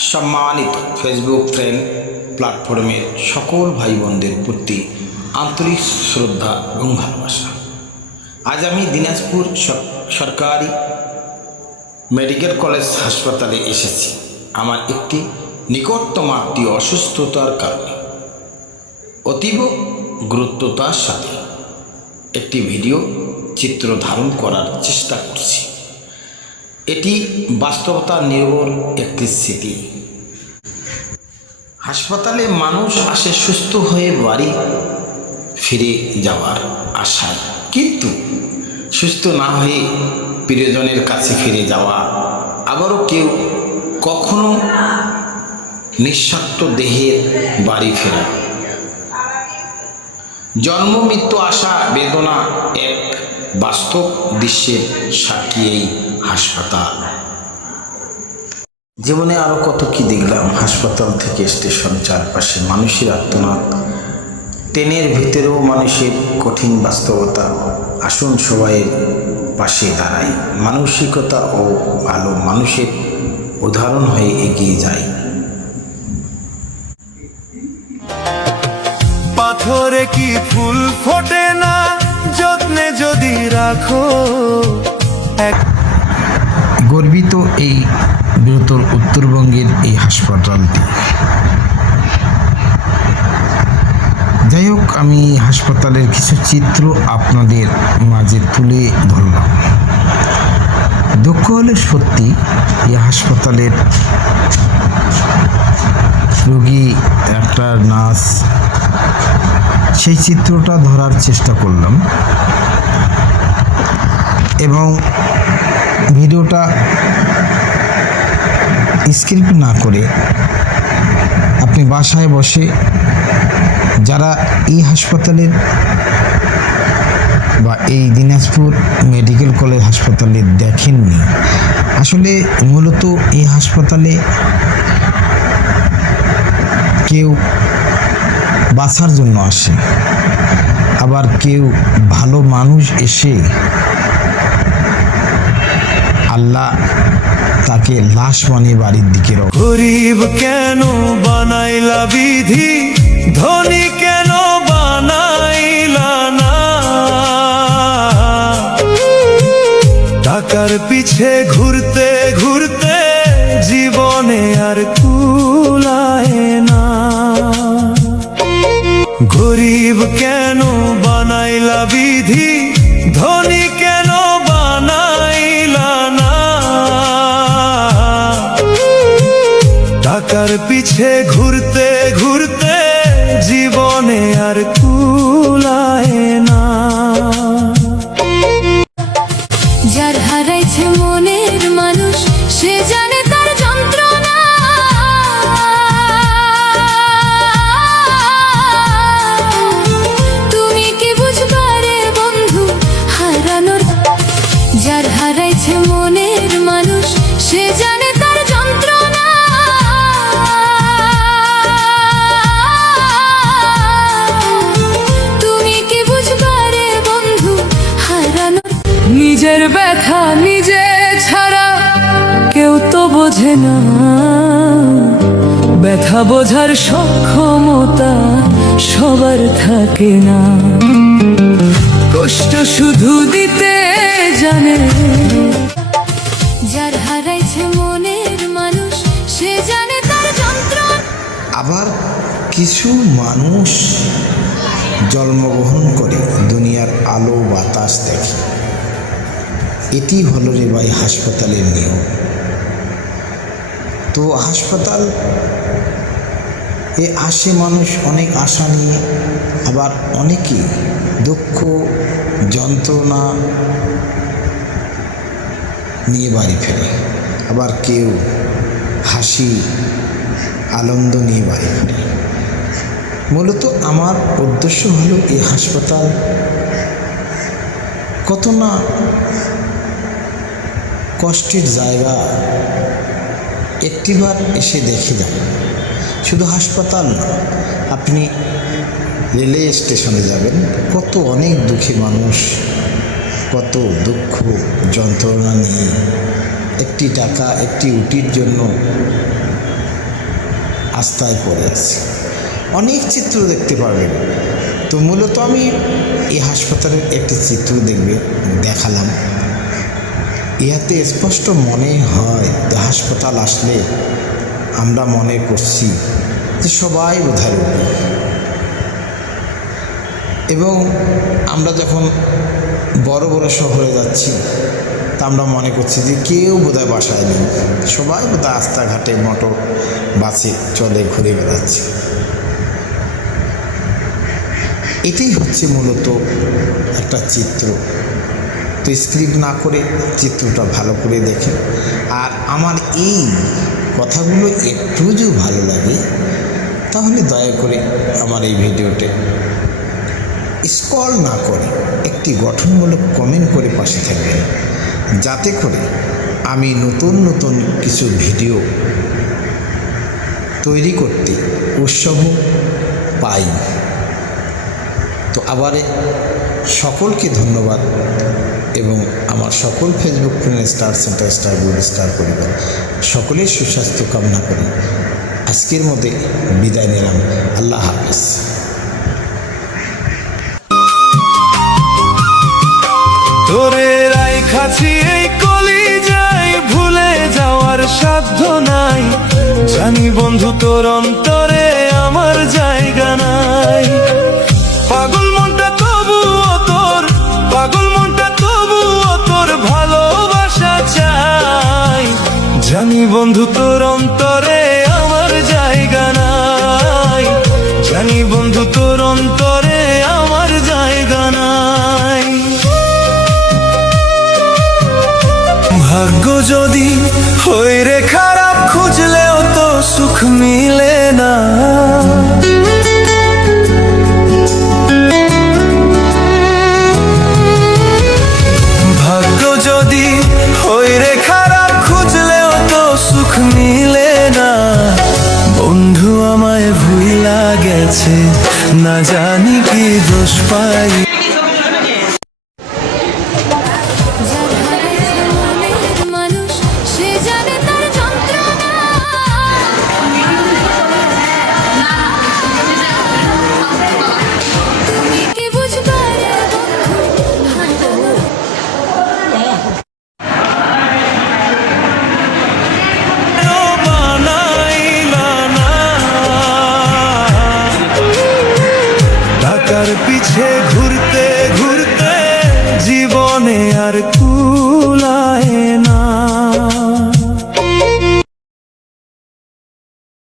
सम्मानित Facebook friend प्लैटफर्मेर सकल भाई बोनदेर प्रति आंतरिक श्रद्धा और भालोबासा। आज आमी दिनाजपुर सरकारी मेडिकल कलेज हासपाताले एसेছি आमार एकटी निकटतम आत्मीय असुस्थतार कारणे अतीव गुरुत्वतार साथे एकटी भिडियो चित्र धारण करार चेष्टा करছি। एटी बास्तवता निर्भर एक स्थिति। हासपाताले मानुष आसे सुस्थ हये बाड़ी फिरे जावार आशाय, किन्तु सुस्थ ना हये प्रियजनेर काछे फिरे जावा, आबारो केउ कखनो निस्वार्थ देहेर बाड़ी फेरा। जन्म मृत्यु आशा बेदना एक बास्तव दृश्येर साक्षी हासपाताल। जीवने आरो कत कि देखलाम हासपाताल थेके स्टेशन चारपाशे मानुषेर आर्तनाद, ट्रेनेर भितरेও मानुषेर कठिन बास्तवता। आसुन सबाइয়ের पाशे दाঁড়াই, मानसिकता ओ भालो मानुषेर उदाहरण हये एगिয়ে যায়। पाथरे की फुल फोटे ना যত্নে যদি রাখো। गर्वित এই বৃহত্তর উত্তরবঙ্গের এই হাসপাতালটি। যাই হোক, আমি হাসপাতালের কিছু চিত্র আপনাদের মাঝে তুলে ধরলাম। দুঃখ হলে সত্যি এই হাসপাতালের রোগী একটা নার্স, সেই চিত্রটা ধরার চেষ্টা করলাম এবং ভিডিওটা স্ক্রিপ্ট না করে আপনি বাসায় বসে যারা এই হাসপাতালের বা এই দিনাজপুর মেডিকেল কলেজ হাসপাতালে দেখেননি, আসলে মূলত এই হাসপাতালে কেউ বাঁচার জন্য আসে, আবার কেউ ভালো মানুষ এসে আল্লাহ তাকে লাশ বানিয়ে বাড়ির দিকে রাখে। গরিব কেন বানাইলা বিধি, ধনী কেন বানাইলা না। টাকার পিছে ঘুরতে ঘুরতে জীবনে আর কুলায় না। গরিব কেন বানাইলা বিধি, ধনী কেন বানাইলা না। টাকার পিছে ঘুরতে ঘুরতে জীবনে আর কুলায় না। যার হারাইছে মনের মানুষ সে জানে তার যন্ত্রণা। তুমি কি বুঝবা রে বন্ধু হারানোর। যার হারাইছে মনের মানুষ সে জানে তার যন্ত্রণা। তুমি কি বুঝবা রে বন্ধু হারানোর। নিজের ব্যথা নিজে ছাড়া কেউ তো বোঝে না। ব্যথা বোঝার সক্ষমতা সবার থাকে না। কষ্ট শুধু দিতে জানে। যার হারাইছে মনের মানুষ সে জানে তার যন্ত্রণা। আবার কিছু মানুষ জন্মগ্রহণ করে দুনিয়ার আলো বাতাস দেখে। এটি হলো রে ভাই হাসপাতালের নিয়ম। তো হাসপাতাল আসে মানুষ অনেক আশা নিয়ে, আবার অনেকে দুঃখ যন্ত্রণা নিয়ে বাড়ি ফেরে, আবার কেউ হাসি আনন্দ নিয়ে বাড়ি ফেরে। মূলত আমার উদ্দেশ্য হলো এই হাসপাতাল কত না কষ্টের জায়গা, একটিবার এসে দেখে যান। শুধু হাসপাতাল না, আপনি রেলওয়ে স্টেশনে যাবেন, কত অনেক দুঃখী মানুষ কত দুঃখ যন্ত্রণা নিয়ে একটি টাকা একটি উটির জন্য আস্থায় পড়ে আছে। অনেক চিত্র দেখতে পারবেন। তো মূলত আমি এই হাসপাতালের একটি চিত্র দেখালাম। ইহাতে স্পষ্ট মনে হয় যে হাসপাতাল আসলে আমরা মনে করছি যে সবাই বোধহয় রোগী, এবং আমরা যখন বড় বড় শহরে যাচ্ছি তা আমরা মনে করছি যে কেউ বোধহয় বাসায় নেই, সবাই বোধহয় রাস্তাঘাটে মোটর বাসে চলে ঘুরে বেড়াচ্ছে। এটাই হচ্ছে মূলত একটা চিত্র। তো স্ক্রিপ্ট না করে চিত্রটা ভালো করে দেখেন। আর আমার এই কথাগুলো একটু যদি ভালো লাগে তাহলে দয়া করে আমার এই ভিডিওতে স্ক্রল না করে একটি গঠনমূলক কমেন্ট করে পাশে থাকবেন, যাতে করে আমি নতুন নতুন কিছু ভিডিও তৈরি করতে উৎসাহ পাই। তো আবার সকলকে ধন্যবাদ, এবং আমার সকল Facebook friend star centre star good star পরিবার সকলের সুস্বাস্থ্য কামনা করি আজকের মধ্যে বিদায় নিলাম। আল্লাহ হাফেজ। তোরে রাইখাছি এই কলিজায়, ভুলে যাওয়ার সাধ্য নাই। জানি বন্ধু তোর অন্তরে আমার জায়গা নাই। পাগল মনটা তবুও তোর, পাগল মনটা তবুও তোর ভালোবাসা চাই। জানি বন্ধু তোর অন্তরে আমার জায়গা নাই। জানি বন্ধু তোর অন্তরে আমার জায়গা নাই। ভাগ্য যদি হই রে খারাপ, খুঁজলেও তো সুখ মিলে না। ভাগ্য যদি হই রে খারাপ, খুঁজলেও তো সুখ মিলে না। বন্ধু আমায় ভুইলা গেছে, না জানি কি দোষ পাই।